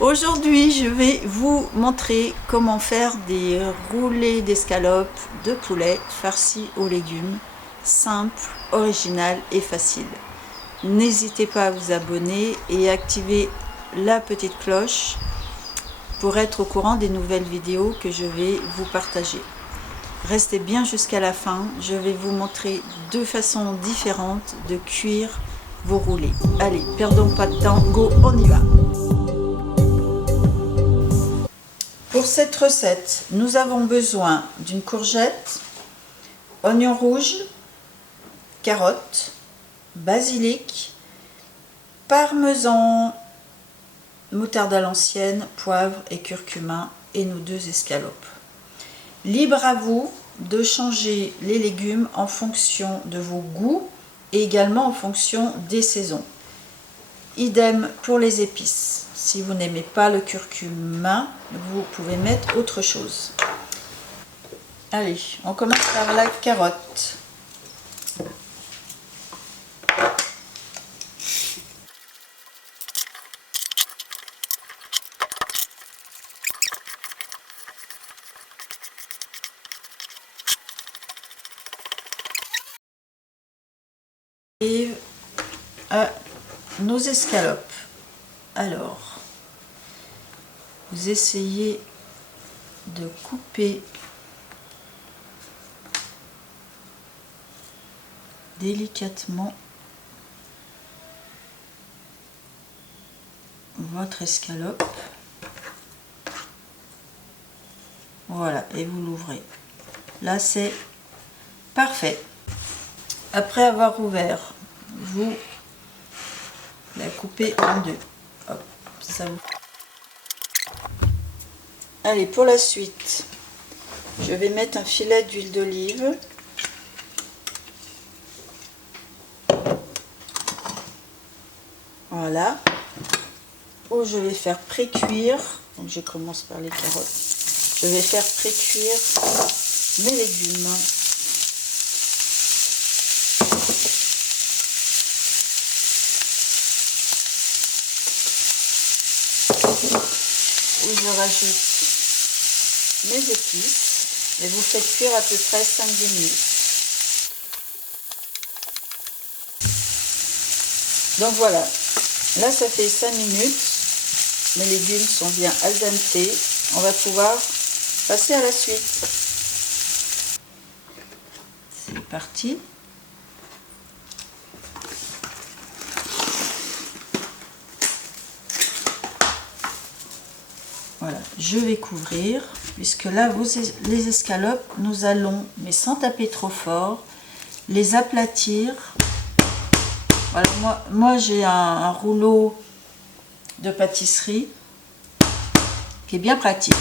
Aujourd'hui, je vais vous montrer comment faire des roulés d'escalopes de poulet farcis aux légumes, simple, original et facile. N'hésitez pas à vous abonner et activer la petite cloche pour être au courant des nouvelles vidéos que je vais vous partager. Restez bien jusqu'à la fin, je vais vous montrer deux façons différentes de cuire vos roulés. Allez, perdons pas de temps, go, on y va! Pour cette recette, nous avons besoin d'une courgette, oignons rouges, carottes, basilic, parmesan, moutarde à l'ancienne, poivre et curcuma et nos deux escalopes. Libre à vous de changer les légumes en fonction de vos goûts et également en fonction des saisons. Idem pour les épices. Si vous n'aimez pas le curcuma, vous pouvez mettre autre chose. Allez, on commence par la carotte. Et à nos escalopes. Alors, vous essayez de couper délicatement votre escalope. Voilà, et vous l'ouvrez. Là, c'est parfait. Après avoir ouvert, vous la coupez en deux. Hop, ça vous... Allez, pour la suite, je vais mettre un filet d'huile d'olive. Voilà. Où je vais faire pré-cuire. Donc je commence par les carottes. Je vais faire pré-cuire mes légumes. Où je rajoute mes épices et vous faites cuire à peu près 5-10 minutes. Donc voilà, là ça fait 5 minutes, mes légumes sont bien al dente, on va pouvoir passer à la suite. C'est parti. Voilà, je vais couvrir, puisque là, les escalopes, nous allons, mais sans taper trop fort, les aplatir. Voilà, moi j'ai un rouleau de pâtisserie qui est bien pratique.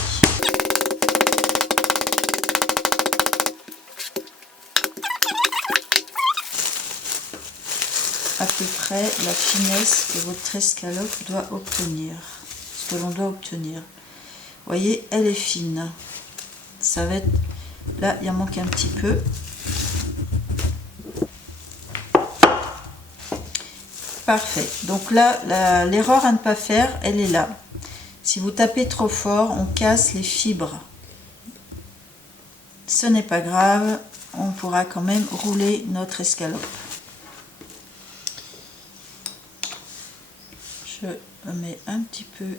À peu près la finesse que votre escalope doit obtenir, ce que l'on doit obtenir. Vous voyez, elle est fine. Ça va être... Là, il en manque un petit peu. Parfait. Donc là, l'erreur à ne pas faire, elle est là. Si vous tapez trop fort, on casse les fibres. Ce n'est pas grave. On pourra quand même rouler notre escalope. Je mets un petit peu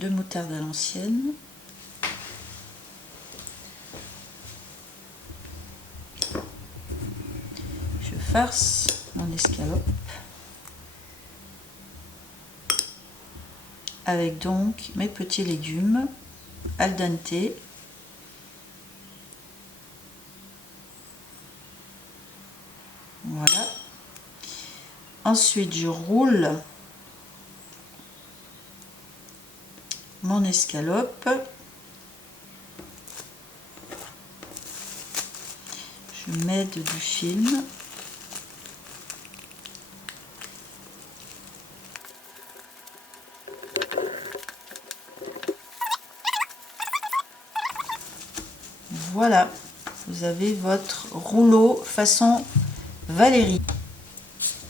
de moutarde à l'ancienne. Je farce mon escalope avec donc mes petits légumes al dente. Voilà. Ensuite, je roule mon escalope. Je mets du film. Voilà, vous avez votre rouleau façon Valérie.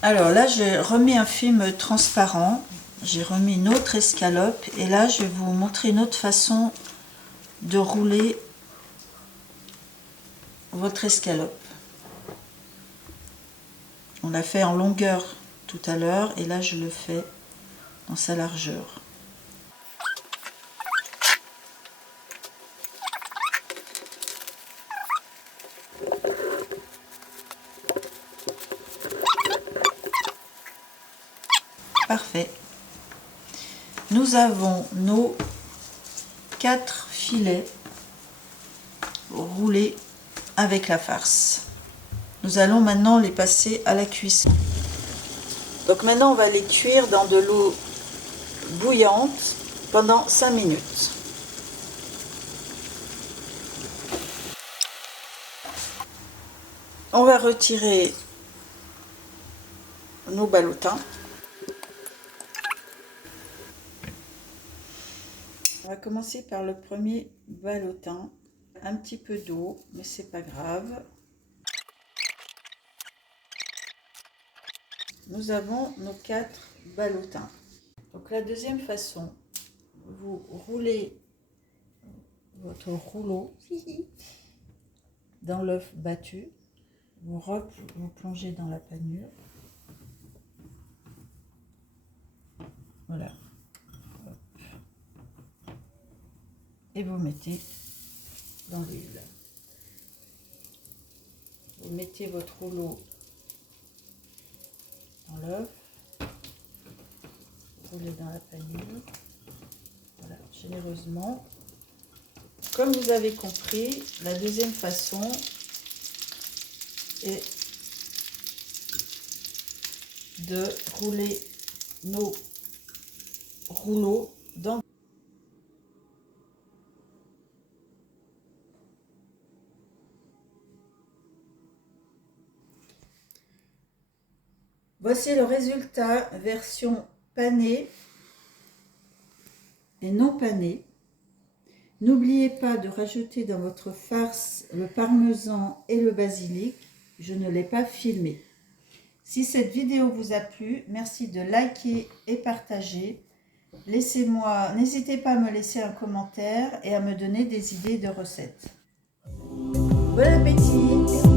Alors là, je remets un film transparent j'ai remis une autre escalope et là je vais vous montrer une autre façon de rouler votre escalope. On l'a fait en longueur tout à l'heure et là je le fais dans sa largeur. Parfait. Nous avons nos 4 filets roulés avec la farce. Nous allons maintenant les passer à la cuisson. Donc maintenant on va les cuire dans de l'eau bouillante pendant 5 minutes. On va retirer nos ballotins. On va commencer par le premier ballotin. Un petit peu d'eau, mais c'est pas grave. Nous avons nos 4 ballotins. Donc la deuxième façon, vous roulez votre rouleau dans l'œuf battu, vous plongez dans la panure. Voilà. Et vous mettez dans l'huile. Vous mettez votre rouleau dans l'œuf, roulez dans la panure, voilà, généreusement. Comme vous avez compris, la deuxième façon est de rouler nos rouleaux dans. Voici le résultat version panée et non panée. N'oubliez pas de rajouter dans votre farce le parmesan et le basilic. Je ne l'ai pas filmé. Si cette vidéo vous a plu, merci de liker et partager. N'hésitez pas à me laisser un commentaire et à me donner des idées de recettes. Bon appétit!